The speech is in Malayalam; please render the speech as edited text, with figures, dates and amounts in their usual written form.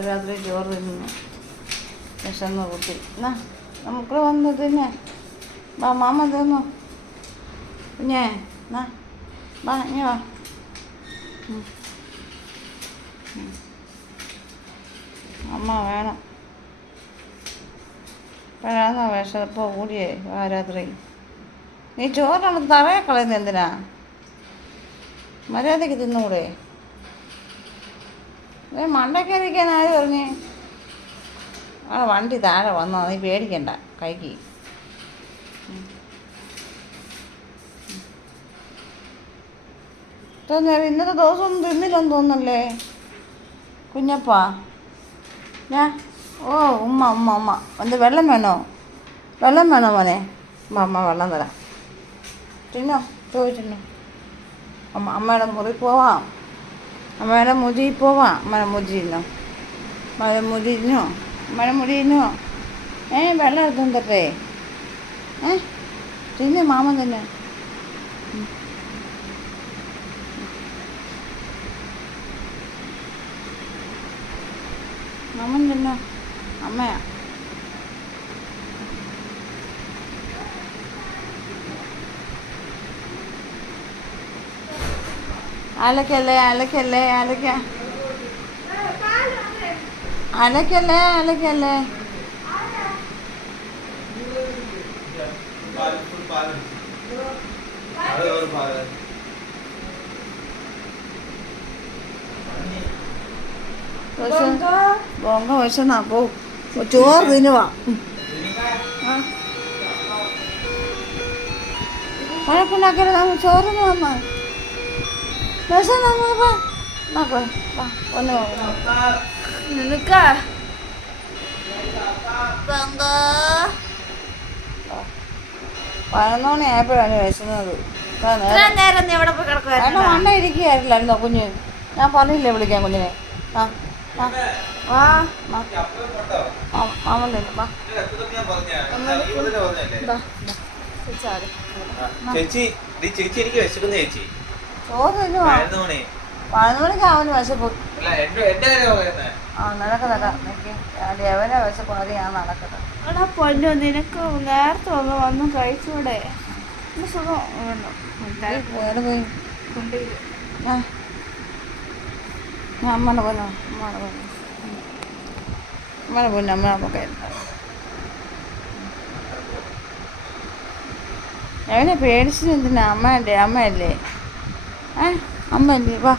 രാത്രി ചോറ് തിന്നു വിശന്ന് കുത്തി എന്നാ നമുക്ക് വന്ന് തിന്നെ വാ മാമ തിന്നു കുഞ്ഞേ എന്നാ വാ ഇനി വാ അമ്മ വേണം ഇപ്പോഴാണോ വിശപ്പ് കൂടിയേ രാത്രി നീ ചോറാണ് തറയെ കളയുന്നത് എന്തിനാ മര്യാദയ്ക്ക് തിന്നുകൂടെ മണ്ടയ്ക്കരിക്കാൻ ആര് പറഞ്ഞേ ആ വണ്ടി താഴെ വന്നോ നീ പേടിക്കണ്ട കൈക്ക് ഇന്നത്തെ ദിവസമൊന്നും തിന്നില്ലെന്ന് തോന്നല്ലേ കുഞ്ഞപ്പാ ഞാ ഓ ഉമ്മ ഉമ്മ ഉമ്മ എന്ത് വെള്ളം വേണോ മോനെ അമ്മ വെള്ളം തരാം തിന്നോ ചോദിച്ചിന്നോ അമ്മയുടെ മുറി പോവാം അമ്മയുടെ മുടി പോവാം അമ്മയുടെ മുടി തിന്നോ അമ്മയുടെ മുടി തിന്നോ അമ്മയുടെ മുടി തിന്നോ വെള്ളം എടുത്തും തട്ടേ തിന്നു മാമൻ തന്നെ മാമൻ തിന്നോ അമ്മയാ അലക്കല്ലേ അലക്കല്ലേ ബോങ്ക വിശന്നാ പോ ചോറ് തിന്നുവാ കുഴപ്പമുണ്ടാക്കരുത് നമ്മൾ ചോറിന് വന്നാ പതിനൊന്ന് ആയപ്പോഴാണ് വിശന്നത് മണ്ണ ഇരിക്കുകയായിരുന്നോ കുഞ്ഞ് ഞാൻ പറഞ്ഞില്ലേ വിളിക്കാൻ കുഞ്ഞിനെ ചോറ് തിന്നു 11 മണിക്ക് അവന് വിശപ്പ് നിനക്ക് എവനാ വിശപ്പ് അത് ഞാൻ നടക്കട്ടെ എടാ പൊന്നു നിനക്ക് നേരത്തെ വന്ന് കഴിച്ചൂടെ സുഖം അമ്മയുടെ പൊന്നോ അമ്മയൊക്കെ എവനെ പേടിച്ചിട്ട് എന്തിനാ അമ്മയല്ലേ അമ്മയല്ലേ വാ